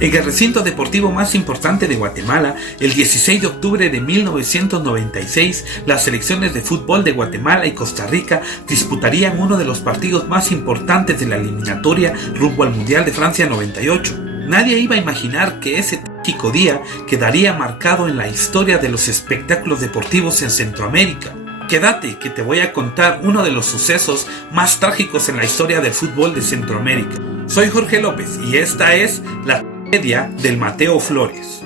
En el recinto deportivo más importante de Guatemala, el 16 de octubre de 1996, las selecciones de fútbol de Guatemala y Costa Rica disputarían uno de los partidos más importantes de la eliminatoria rumbo al Mundial de Francia 98. Nadie iba a imaginar que ese trágico día quedaría marcado en la historia de los espectáculos deportivos en Centroamérica. Quédate que te voy a contar uno de los sucesos más trágicos en la historia del fútbol de Centroamérica. Soy Jorge López y esta es la tragedia del Mateo Flores.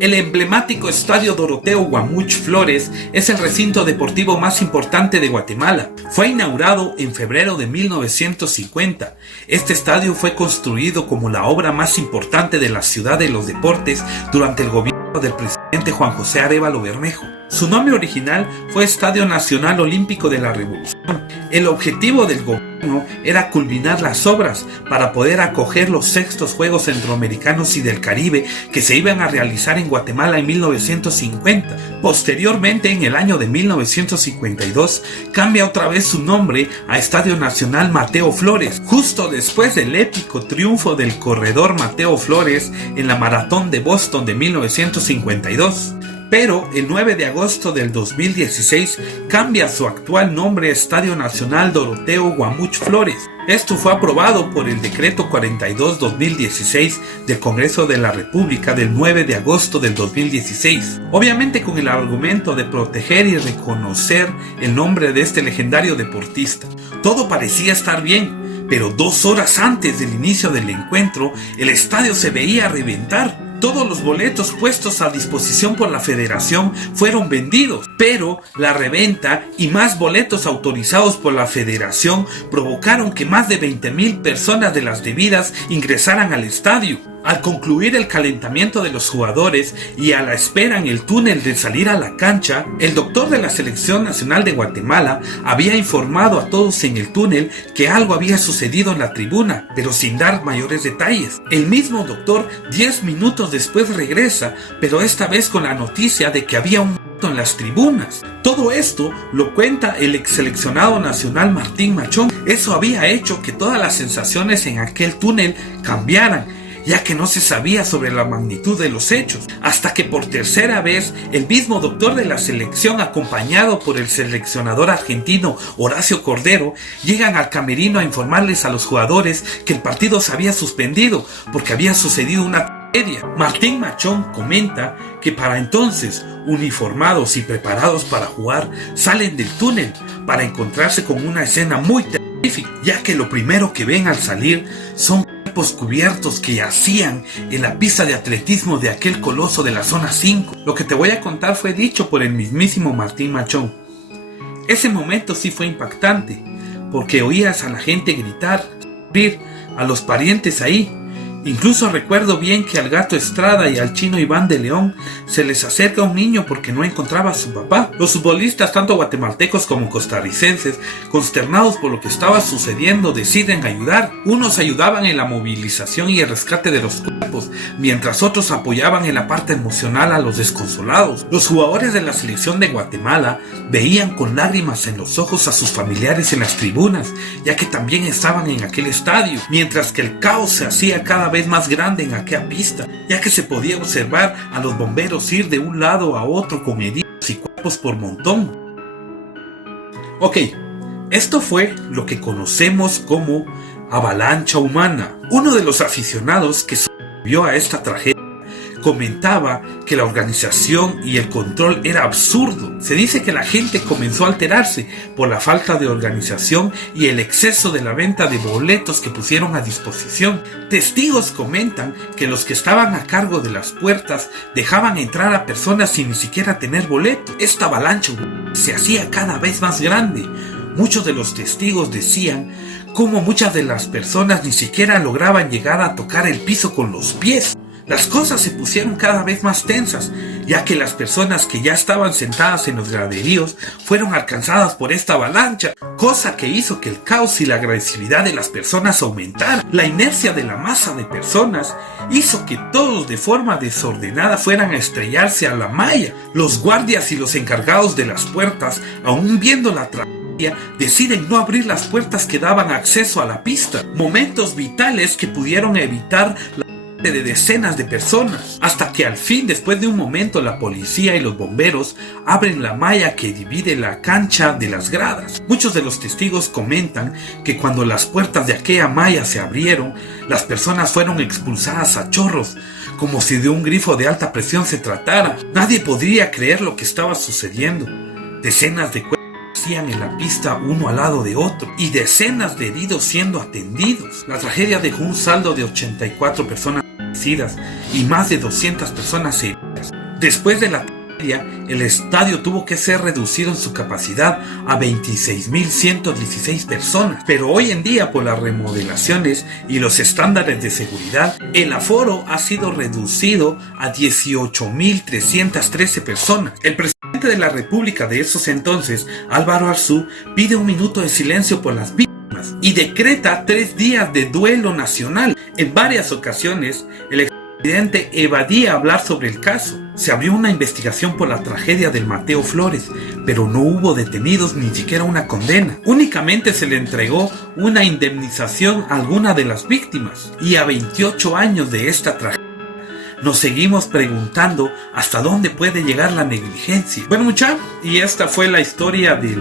El emblemático Estadio Doroteo Guamuch Flores es el recinto deportivo más importante de Guatemala. Fue inaugurado en febrero de 1950. Este estadio fue construido como la obra más importante de la ciudad de los deportes durante el gobierno del presidente Juan José Arévalo Bermejo. Su nombre original fue Estadio Nacional Olímpico de la Revolución. El objetivo del gobierno era culminar las obras para poder acoger los sextos Juegos Centroamericanos y del Caribe que se iban a realizar en Guatemala en 1950. Posteriormente, en el año de 1952, cambia otra vez su nombre a Estadio Nacional Mateo Flores, justo después del épico triunfo del corredor Mateo Flores en la Maratón de Boston de 1952. Pero el 9 de agosto del 2016 cambia su actual nombre a Estadio Nacional Doroteo Guamuch Flores. Esto fue aprobado por el Decreto 42-2016 del Congreso de la República del 9 de agosto del 2016. Obviamente con el argumento de proteger y reconocer el nombre de este legendario deportista. Todo parecía estar bien, pero 2 horas antes del inicio del encuentro, el estadio se veía reventar. Todos los boletos puestos a disposición por la federación fueron vendidos, pero la reventa y más boletos autorizados por la federación provocaron que más de 20,000 personas de las debidas ingresaran al estadio. Al concluir el calentamiento de los jugadores y a la espera en el túnel de salir a la cancha, el doctor de la Selección Nacional de Guatemala había informado a todos en el túnel que algo había sucedido en la tribuna, pero sin dar mayores detalles. El mismo doctor 10 minutos después regresa, pero esta vez con la noticia de que había un en las tribunas. Todo esto lo cuenta el ex seleccionado nacional Martín Machón. Eso había hecho que todas las sensaciones en aquel túnel cambiaran, ya que no se sabía sobre la magnitud de los hechos, hasta que por tercera vez el mismo doctor de la selección, acompañado por el seleccionador argentino Horacio Cordero, llegan al camerino a informarles a los jugadores que el partido se había suspendido porque había sucedido una tragedia. Martín Machón comenta que para entonces, uniformados y preparados para jugar, salen del túnel para encontrarse con una escena muy terrorífica, ya que lo primero que ven al salir son cubiertos que yacían en la pista de atletismo de aquel coloso de la zona 5. Lo que te voy a contar fue dicho por el mismísimo Martín Machón. Ese momento sí fue impactante, porque oías a la gente gritar, sufrir, a los parientes ahí. Incluso recuerdo bien que al Gato Estrada y al Chino Iván de León se les acerca un niño porque no encontraba a su papá. Los futbolistas, tanto guatemaltecos como costarricenses, consternados por lo que estaba sucediendo, deciden ayudar. Unos ayudaban en la movilización y el rescate de los cuerpos, mientras otros apoyaban en la parte emocional a los desconsolados. Los jugadores de la selección de Guatemala veían con lágrimas en los ojos a sus familiares en las tribunas, ya que también estaban en aquel estadio, mientras que el caos se hacía cada vez más grande en aquella pista, ya que se podía observar a los bomberos ir de un lado a otro con heridos y cuerpos por montón. Ok, esto fue lo que conocemos como avalancha humana. Uno de los aficionados que sobrevivió a esta tragedia comentaba que la organización y el control era absurdo. Se dice que la gente comenzó a alterarse por la falta de organización y el exceso de la venta de boletos que pusieron a disposición. Testigos comentan que los que estaban a cargo de las puertas dejaban entrar a personas sin ni siquiera tener boleto. Esta avalancha se hacía cada vez más grande. Muchos de los testigos decían cómo muchas de las personas ni siquiera lograban llegar a tocar el piso con los pies. Las cosas se pusieron cada vez más tensas, ya que las personas que ya estaban sentadas en los graderíos fueron alcanzadas por esta avalancha, cosa que hizo que el caos y la agresividad de las personas aumentara. La inercia de la masa de personas hizo que todos de forma desordenada fueran a estrellarse a la malla. Los guardias y los encargados de las puertas, aún viendo la tragedia, deciden no abrir las puertas que daban acceso a la pista. Momentos vitales que pudieron evitar la muerte de decenas de personas. Hasta que al fin, después de un momento, la policía y los bomberos abren la malla que divide la cancha de las gradas. Muchos de los testigos comentan que cuando las puertas de aquella malla se abrieron, las personas fueron expulsadas a chorros, como si de un grifo de alta presión se tratara. Nadie podría creer lo que estaba sucediendo. Decenas de cuerpos yacían en la pista uno al lado de otro y decenas de heridos siendo atendidos. La tragedia dejó un saldo de 84 personas fallecidas y más de 200 personas heridas. Después de la tragedia, el estadio tuvo que ser reducido en su capacidad a 26.116 personas, pero hoy en día, por las remodelaciones y los estándares de seguridad, el aforo ha sido reducido a 18.313 personas. El presidente de la República de esos entonces, Álvaro Arzú, pide un minuto de silencio por las víctimas y decreta 3 días de duelo nacional. En varias ocasiones, el expresidente evadía hablar sobre el caso. Se abrió una investigación por la tragedia del Mateo Flores, pero no hubo detenidos ni siquiera una condena. Únicamente se le entregó una indemnización a alguna de las víctimas. Y a 28 años de esta tragedia, nos seguimos preguntando hasta dónde puede llegar la negligencia. Bueno, muchachos, y esta fue la historia de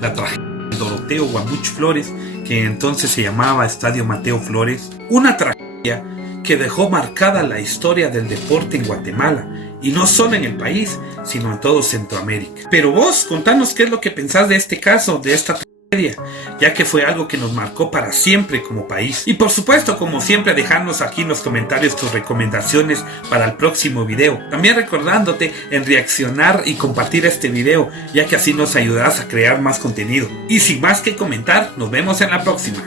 la tragedia de Doroteo Guamuch Flores, que entonces se llamaba Estadio Mateo Flores. Una tragedia que dejó marcada la historia del deporte en Guatemala, y no solo en el país, sino en todo Centroamérica. Pero vos, contanos qué es lo que pensás de este caso, de esta tragedia, ya que fue algo que nos marcó para siempre como país. Y por supuesto, como siempre, dejarnos aquí en los comentarios tus recomendaciones para el próximo video. También recordándote en reaccionar y compartir este video, ya que así nos ayudarás a crear más contenido. Y sin más que comentar, nos vemos en la próxima.